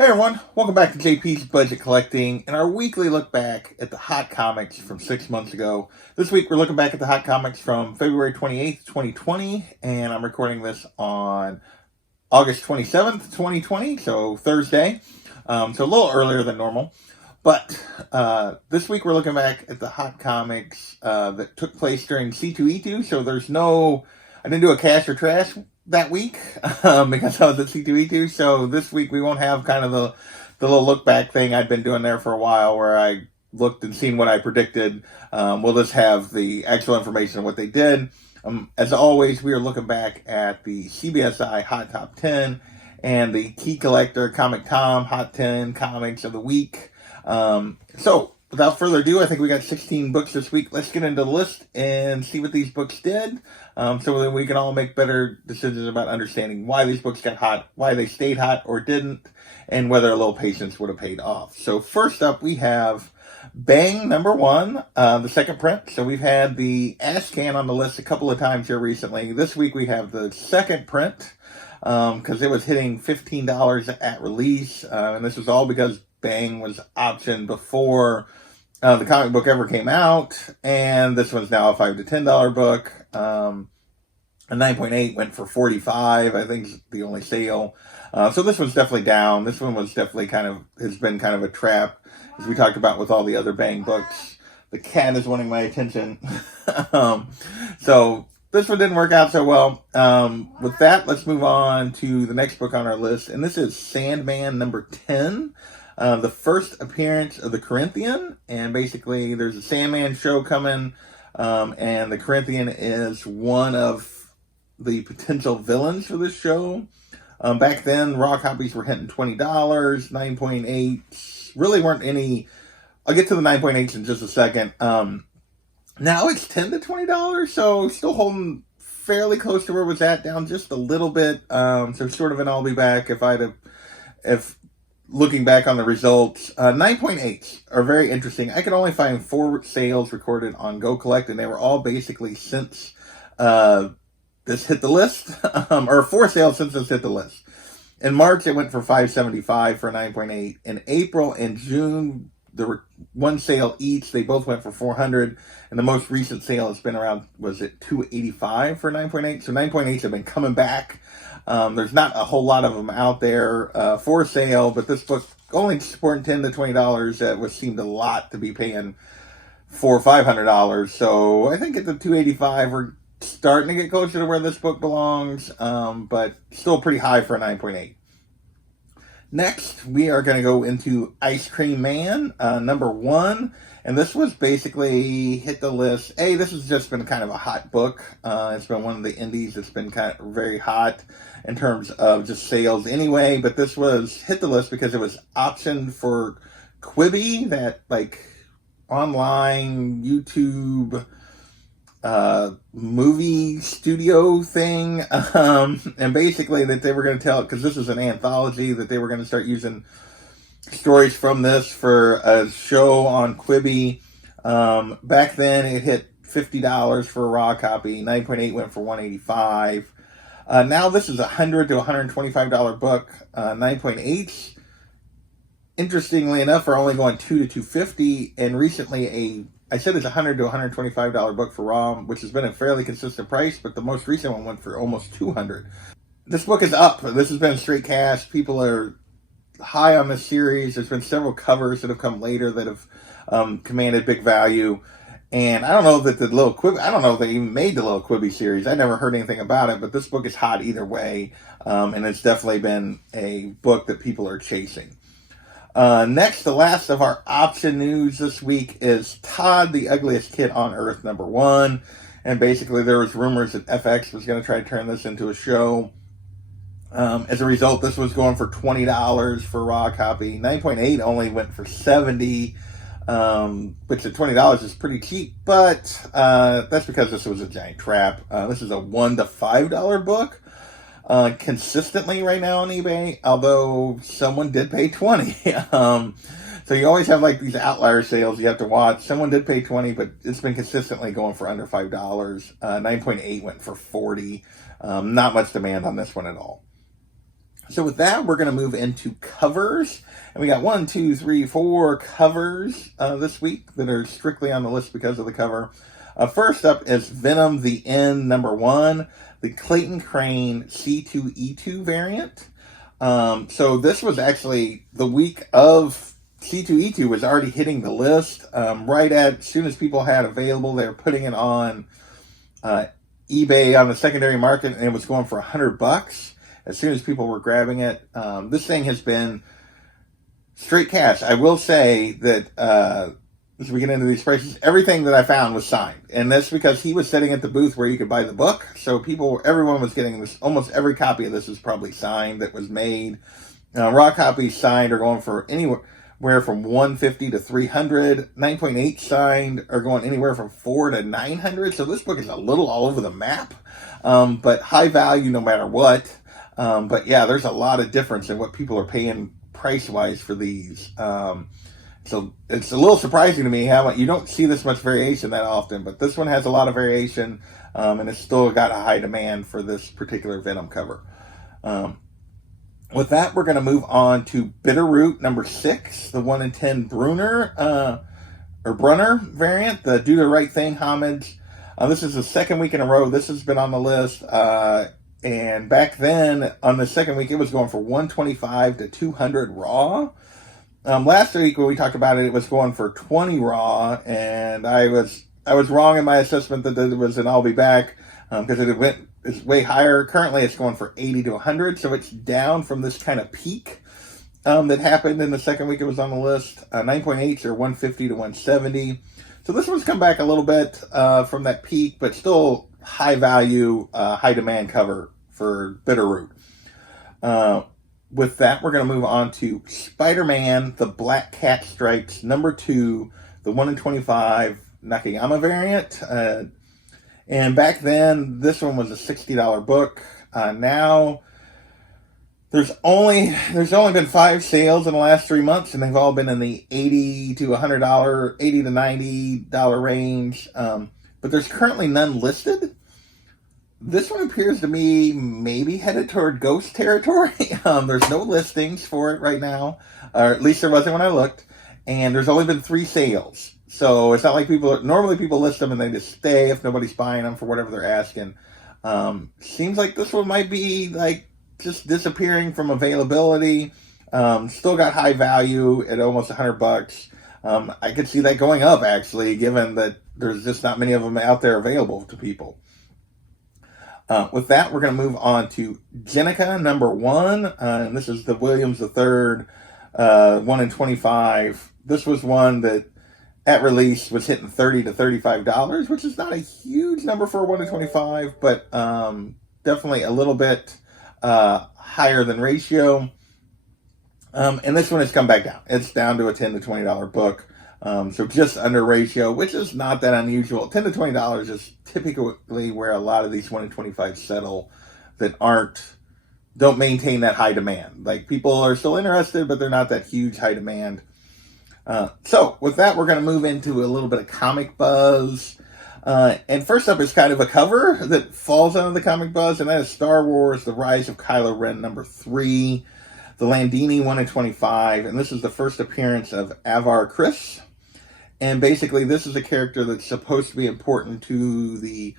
Hey everyone, welcome back to JP's Budget Collecting and our weekly look back at the hot comics from 6 months ago. This week we're looking back at the hot comics from February 28th, 2020, and I'm recording this on August 27th, 2020, so Thursday, so a little earlier than normal. But this week we're looking back at the hot comics that took place during C2E2, so I didn't do a cash or trash that week because I was at C2E2. So this week we won't have kind of the little look back thing I'd been doing there for a while where I looked and seen what I predicted. We'll just have the actual information of what they did. As always, we are looking back at the CBSI Hot Top 10 and the Key Collector Comic Tom Hot 10 Comics of the Week. So without further ado, I think we got 16 books this week. Let's get into the list and see what these books did, so that we can all make better decisions about understanding why these books got hot, why they stayed hot or didn't, and whether a little patience would have paid off. So first up, we have Bang #1, the second print. So we've had the Ash Can on the list a couple of times here recently. This week we have the second print, because it was hitting $15 at release, and this was all because Bang was optioned before the comic book ever came out, and this one's now a $5 to $10 book. A 9.8 went for $45, I think is the only sale. So this one's definitely down. This one was definitely has been kind of a trap, as we talked about with all the other Bang books. The cat is wanting my attention. So this one didn't work out so well. With that, let's move on to the next book on our list, and this is Sandman #10. The first appearance of the Corinthian, and basically there's a Sandman show coming, and the Corinthian is one of the potential villains for this show. Back then, raw copies were hitting $20, 9.8 really weren't any. I'll get to the 9.8s in just a second. Now it's $10 to $20, so still holding fairly close to where it was at, down just a little bit. So sort of an I'll be back if looking back on the results. 9.8s are very interesting. I could only find 4 sales recorded on Go Collect, and they were all basically since this hit the list, or 4 sales since this hit the list. In March, it went for $5.75 for a 9.8. In April and June, there were 1 sale each. They both went for $400, and the most recent sale has been around, was it $285 for 9.8? So 9.8s have been coming back. There's not a whole lot of them out there for sale, but this book only supporting $10 to $20, that seemed a lot to be paying $400 or $500. So I think at the $285, we're starting to get closer to where this book belongs, but still pretty high for a 9.8. Next, we are going to go into Ice Cream Man, #1. And this was basically hit the list. This has just been kind of a hot book. It's been one of the indies that's been kind of very hot in terms of just sales anyway. But this was hit the list because it was optioned for Quibi, that online YouTube movie studio thing. And basically that they were going to tell, because this is an anthology, that they were going to start using stories from this for a show on Quibi. Back then it hit $50 for a raw copy. 9.8 went for $185. Now this is a $100 to $125 book. 9.8s, interestingly enough, are only going $2 to $250. And recently I said it's a $100 to $125 book for raw, which has been a fairly consistent price, but the most recent one went for almost $200. This book is up. This has been straight cash. People are high on this series. There's been several covers that have come later that have commanded big value. And I don't know that I don't know if they even made the little Quibi series. I never heard anything about it, but this book is hot either way. And it's definitely been a book that people are chasing. Next, the last of our option news this week is Todd, the Ugliest Kid on Earth, #1. And basically there was rumors that FX was going to try to turn this into a show. As a result, this was going for $20 for raw copy. 9.8 only went for $70, which at $20 is pretty cheap, but that's because this was a giant trap. This is a $1 to $5 book consistently right now on eBay, although someone did pay $20. So you always have these outlier sales you have to watch. Someone did pay $20, but it's been consistently going for under $5. 9.8 went for $40. Not much demand on this one at all. So with that, we're going to move into covers. And we got 1, 2, 3, 4 covers this week that are strictly on the list because of the cover. First up is Venom the End #1, the Clayton Crane C2E2 variant. So this was actually the week of C2E2 was already hitting the list. As soon as people had available, they were putting it on eBay on the secondary market, and it was going for $100 as soon as people were grabbing it. This thing has been straight cash. I will say that as we get into these prices, everything that I found was signed, and that's because he was sitting at the booth where you could buy the book. So everyone was getting this. Almost every copy of this is probably signed that was made. Raw copies signed are going for anywhere from $150 to $300. 9.8 signed are going anywhere from $400 to $900. So this book is a little all over the map, but high value no matter what. But yeah, there's a lot of difference in what people are paying price-wise for these. So it's a little surprising to me how you don't see this much variation that often, but this one has a lot of variation, and it's still got a high demand for this particular Venom cover. With that, we're going to move on to Bitterroot #6, the 1 in 10 Brunner variant, the Do the Right Thing homage. This is the second week in a row this has been on the list. And back then, on the second week, it was going for $125 to $200 raw. Last week when we talked about it, it was going for $20 raw, and I was wrong in my assessment that it was an I'll be back because it's way higher. Currently, it's going for $80 to $100, so it's down from this kind of peak that happened in the second week it was on the list. 9.8s are $150 to $170, so this one's come back a little bit from that peak, but still high value, high demand cover for Bitterroot. With that, we're going to move on to Spiderman, the Black Cat Stripes #2, the 1 in 25 Nakayama variant. And back then, this one was a $60 book. Now, there's only been 5 sales in the last 3 months, and they've all been in the $80 to $100, $80 to $90 range. But there's currently none listed. This one appears to me maybe headed toward ghost territory. There's no listings for it right now, or at least there wasn't when I looked. And there's only been 3 sales. So it's not like normally people list them and they just stay if nobody's buying them for whatever they're asking. Seems like this one might be like just disappearing from availability. Still got high value at almost $100. I could see that going up actually, given that there's just not many of them out there available to people. With that, we're going to move on to Jenica #1, and this is the Williams III 1 in 25. This was one that at release was hitting $30 to $35, which is not a huge number for a 1 in 25, but definitely a little bit higher than ratio. And this one has come back down. It's down to a $10 to $20 book. So just under ratio, which is not that unusual. $10 to $20 is typically where a lot of these 1 in 25 settle that don't maintain that high demand. Like, people are still interested, but they're not that huge high demand. So with that, we're going to move into a little bit of comic buzz. And first up is kind of a cover that falls under the comic buzz, and that is Star Wars: The Rise of Kylo Ren #3, the Landini 1 in 25, and this is the first appearance of Avar Kriss. And basically, this is a character that's supposed to be important to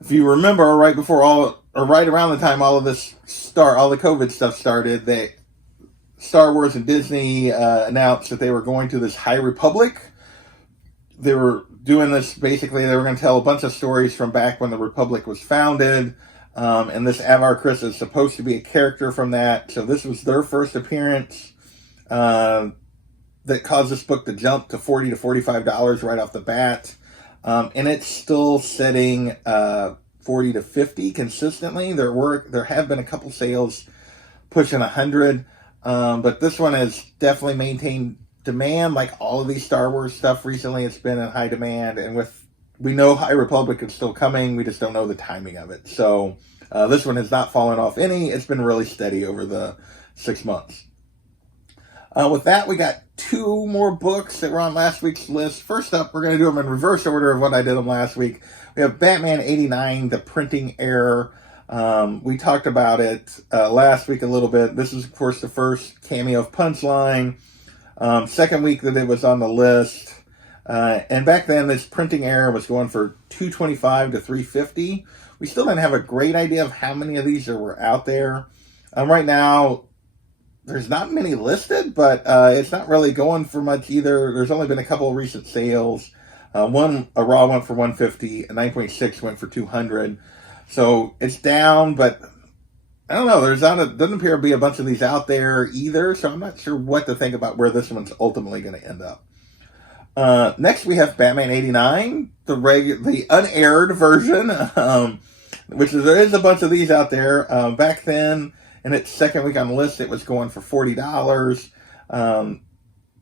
if you remember, right around the time all the COVID stuff started, Star Wars and Disney announced that they were going to this High Republic. They were doing this, basically, they were going to tell a bunch of stories from back when the Republic was founded. And this Avar Kriss is supposed to be a character from that. So this was their first appearance that caused this book to jump to $40 to $45 right off the bat. And it's still setting $40 to $50 consistently. There have been a couple sales pushing $100. But this one has definitely maintained demand. Like all of these Star Wars stuff recently, it's been in high demand. And we know High Republic is still coming. We just don't know the timing of it. So this one has not fallen off any. It's been really steady over the 6 months. With that, we got 2 more books that were on last week's list. First up, we're going to do them in reverse order of what I did them last week. We have Batman '89, The Printing Error. We talked about it last week a little bit. This is, of course, the first cameo of Punchline. Second week that it was on the list. And back then, this printing error was going for $225 to $350. We still didn't have a great idea of how many of these there were out there. Right now, there's not many listed, but it's not really going for much either. There's only been a couple of recent sales. A raw went for $150, a 9.6 went for $200. So it's down, but I don't know. Doesn't appear to be a bunch of these out there either. So I'm not sure what to think about where this one's ultimately going to end up. Next, we have Batman '89, the unaired version, there is a bunch of these out there. Back then, in its second week on the list, it was going for $40.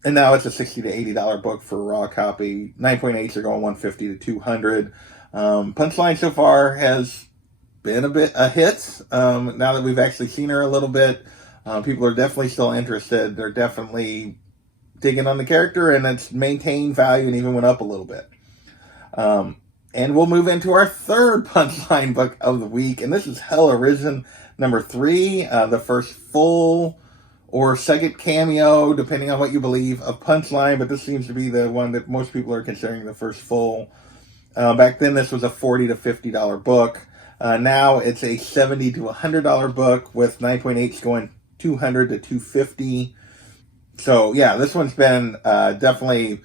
And now it's a $60 to $80 book for a raw copy. 9.8s are going $150 to $200. Punchline so far has been a hit. Now that we've actually seen her a little bit, people are definitely still interested. They're definitely digging on the character, and it's maintained value and even went up a little bit. And we'll move into our third Punchline book of the week, and this is Hellerism number 3, the first full or second cameo, depending on what you believe, of Punchline, but this seems to be the one that most people are considering the first full. Back then, this was a $40 to $50 book. Now it's a $70 to $100 book with 9.8s going $200 to $250. So yeah, this one's been definitely,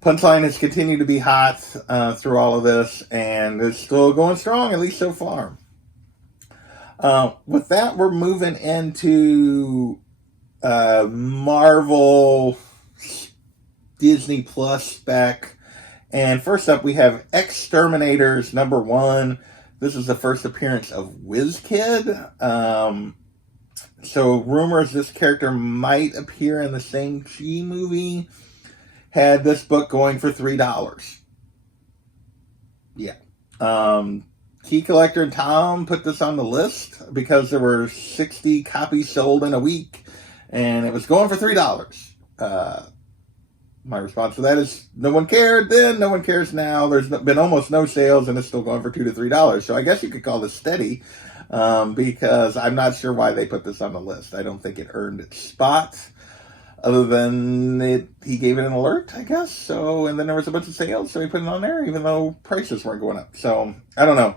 Punchline has continued to be hot through all of this, and it's still going strong, at least so far. With that, we're moving into Marvel Disney Plus spec. And first up, we have Exterminators number 1. This is the first appearance of WizKid. So rumors this character might appear in the Shang-Chi movie had this book going for $3. Yeah. Key Collector and Tom put this on the list because there were 60 copies sold in a week, and it was going for $3. My response to that is no one cared then, no one cares now. There's been almost no sales, and it's still going for $2 to $3. So I guess you could call this steady, because I'm not sure why they put this on the list. I don't think it earned its spot, other than he gave it an alert, I guess. So, and then there was a bunch of sales, so he put it on there, even though prices weren't going up. So I don't know.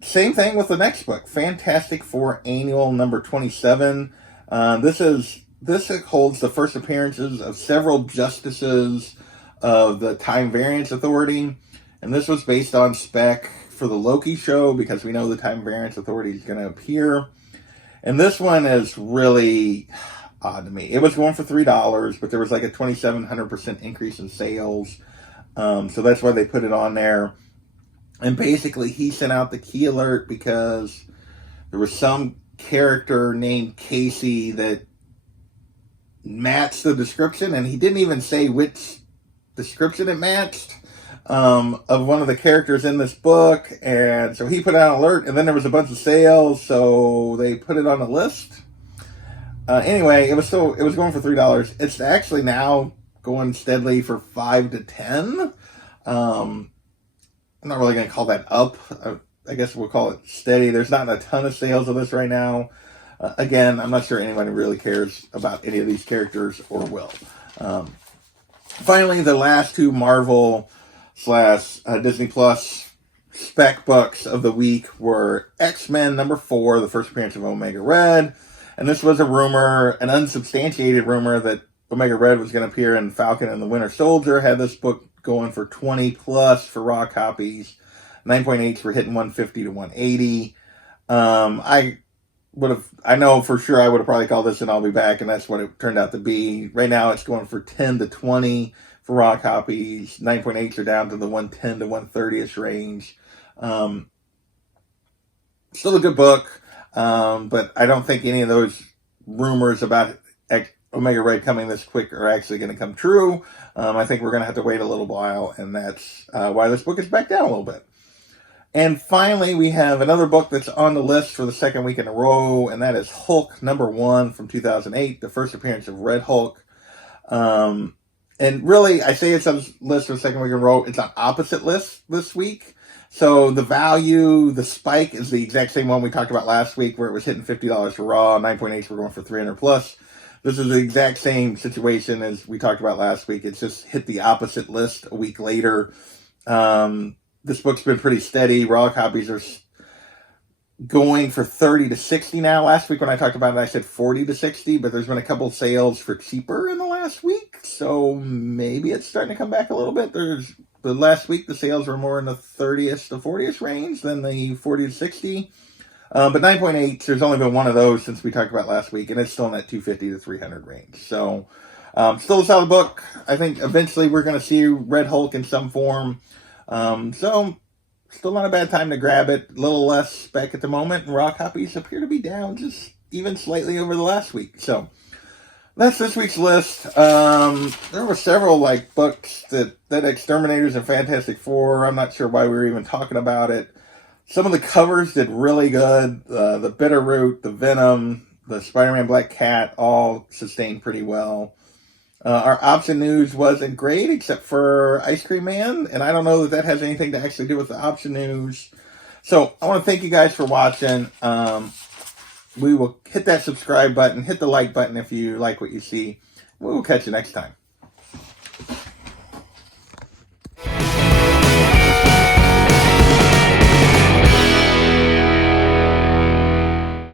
Same thing with the next book, Fantastic Four Annual number 27. This holds the first appearances of several justices of the Time Variance Authority, and this was based on spec for the Loki show because we know the Time Variance Authority is going to appear. And this one is really odd to me. It was going for $3, but there was like a 2,700% increase in sales, so that's why they put it on there. And basically, he sent out the key alert because there was some character named Casey that matched the description, and he didn't even say which description it matched of one of the characters in this book, and so he put out an alert, and then there was a bunch of sales, so they put it on the list. Anyway, it was going for $3. It's actually now going steadily for $5 to $10. I'm not really going to call that up. I guess we'll call it steady. There's not a ton of sales of this right now. Again, I'm not sure anybody really cares about any of these characters or will. Finally, the last two Marvel / Disney Plus spec books of the week were X-Men number 4, the first appearance of Omega Red. And this was a rumor, an unsubstantiated rumor, that Omega Red was going to appear in Falcon and the Winter Soldier. Had this book going for 20 plus for raw copies. 9.8s were hitting 150 to 180. I know for sure I would have probably called this and I'll be back, and that's what it turned out to be. Right now it's going for 10 to 20 for raw copies. 9.8s are down to the 110 to 130ish range. Still a good book, but I don't think any of those rumors about Omega Red coming this quick are actually going to come true. I think we're going to have to wait a little while, and that's why this book is back down a little bit. And finally, we have another book that's on the list for the second week in a row, and that is Hulk number 1 from 2008, the first appearance of Red Hulk. And really, I say it's on the list for the second week in a row. It's on opposite lists this week. So the value, the spike is the exact same one we talked about last week where it was hitting $50 for raw, 9.8s were going for 300 plus. This is the exact same situation as we talked about last week. It's just hit the opposite list a week later. This book's been pretty steady. Raw copies are going for 30 to 60 now. Last week when I talked about it, I said 40 to 60, but there's been a couple sales for cheaper in the last week. So maybe it's starting to come back a little bit. The last week, the sales were more in the 30th to 40th range than the 40 to 60. But 9.8, there's only been one of those since we talked about last week, and it's still in that 250 to 300 range. So still a solid book. I think eventually we're going to see Red Hulk in some form. So still not a bad time to grab it. A little less spec at the moment. Raw copies appear to be down just even slightly over the last week. So that's this week's list. There were several books that Exterminators and Fantastic Four. I'm not sure why we were even talking about it. Some of the covers did really good. The Bitterroot, the Venom, the Spiderman Black Cat all sustained pretty well. Our option news wasn't great except for Ice Cream Man, and I don't know that has anything to actually do with the option news. So I want to thank you guys for watching. We will hit that subscribe button, hit the like button if you like what you see. We will catch you next time.